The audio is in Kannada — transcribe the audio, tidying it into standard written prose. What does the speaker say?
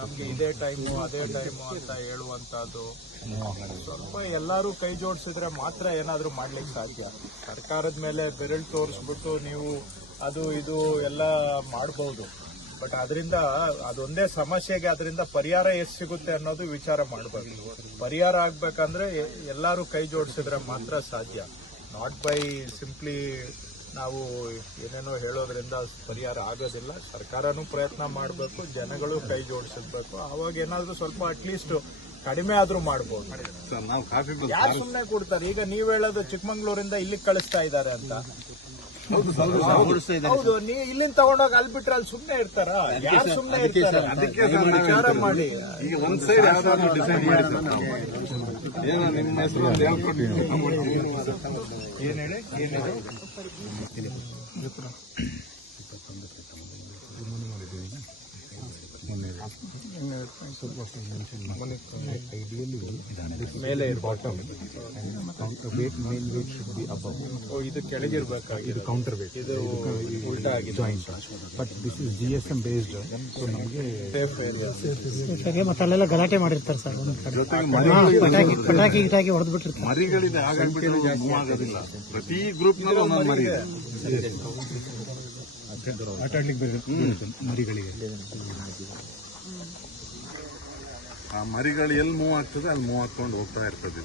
ನಮ್ಗೆ ಇದೇ ಟೈಮು ಅದೇ ಟೈಮು ಅಂತ ಹೇಳುವಂತದ್ದು ಸ್ವಲ್ಪ ಎಲ್ಲರೂ ಕೈ ಜೋಡಿಸಿದ್ರೆ ಮಾತ್ರ ಏನಾದರೂ ಮಾಡ್ಲಿಕ್ಕೆ ಸಾಧ್ಯ. ಸರ್ಕಾರದ ಮೇಲೆ ಬೆರಳು ತೋರಿಸ್ಬಿಟ್ಟು ನೀವು ಅದು ಇದು ಎಲ್ಲ ಮಾಡಬಹುದು, ಬಟ್ ಅದರಿಂದ ಅದೊಂದೇ ಸಮಸ್ಯೆಗೆ ಅದರಿಂದ ಪರಿಹಾರ ಎಷ್ಟು ಸಿಗುತ್ತೆ ಅನ್ನೋದು ವಿಚಾರ ಮಾಡಬೇಕು. ಪರಿಹಾರ ಆಗ್ಬೇಕಂದ್ರೆ ಎಲ್ಲರೂ ಕೈ ಜೋಡಿಸಿದ್ರೆ ಮಾತ್ರ ಸಾಧ್ಯ. ನಾಟ್ ಬೈ ಸಿಂಪ್ಲಿ ನಾವು ಏನೇನೋ ಹೇಳೋದ್ರಿಂದ ಪರಿಹಾರ ಆಗೋದಿಲ್ಲ. ಸರ್ಕಾರನೂ ಪ್ರಯತ್ನ ಮಾಡಬೇಕು, ಜನಗಳು ಕೈ ಜೋಡಿಸಬೇಕು. ಅವಾಗ ಏನಾದರೂ ಸ್ವಲ್ಪ ಅಟ್ಲೀಸ್ಟ್ ಕಡಿಮೆ ಆದ್ರೂ ಮಾಡ್ಬೋದು. ಯಾರು ಸುಮ್ಮನೆ ಕೊಡ್ತಾರೆ? ಈಗ ನೀವ್ ಹೇಳೋದು ಚಿಕ್ಕಮಂಗ್ಳೂರಿಂದ ಇಲ್ಲಿಗೆ ಕಳಿಸ್ತಾ ಇದ್ದಾರೆ ಅಂತ. ಹೌದು, ನೀವು ಇಲ್ಲಿಂದ ತಗೊಂಡೋಗಿ ಅಲ್ಲಿ ಬಿಟ್ರೆ ಅಲ್ಲಿ ಸುಮ್ಮನೆ ಇರ್ತಾರ? ಯಾರು ಸುಮ್ಮನೆ ಇರ್ತಾರೆ? ವಿಚಾರ ಮಾಡಿ. ಈಗ ಒಂದ್ ಸೈಡ್ ಯಾವ್ದಾದ್ರು ಡಿಸೈಡ್ ಮಾಡಿ ಏನೋ ನಿಮ್ಮ ಹೆಸರು ಏನ್ ಹೇಳಿ ಏನಿದೆ ಮೇಲೆ ಇದು ಕೆಳಗಿರ್ಬೇಕಾಗಿದೆ. ಕೌಂಟರ್ ವೇಟ್ ಇದು ಉಲ್ಟಾ ಆಗಿದೆ. But this is GSM based. So ನಮಗೆ ಸೇಫ್ ಏರಿಯಾ. ಮತ್ತೆ ಅಲ್ಲೆಲ್ಲ ಗಲಾಟೆ ಮಾಡಿರ್ತಾರೆ ಸರ್. ಪಟಾಕಿ ಗಿಟಾಕಿ ಹೊಡೆದು ಬಿಟ್ಟಿರ್ತಾರೆ. ಮರಿಗಳಿದೆ, ಹಾಗಾಗ್ಬಿಟ್ಟು ಮೂವ್ ಆಗೋದಿಲ್ಲ. ಪ್ರತಿ ಗ್ರೂಪ್ ನಲ್ಲೂ ಒಂದೊಂದು ಮರಿ ಇದೆ. ಆಟ ಆಡ್ಲಿಕ್ಕೆ ಮರಿಗಳಿಗೆ ಆ ಮರಿಗಳು ಎಲ್ಲಿ ಮೂವ್ ಆಗ್ತದೆ ಅಲ್ಲಿ ಮೂವ್ ಹಾಕೊಂಡು ಹೋಗ್ತಾ ಇರ್ತದೆ.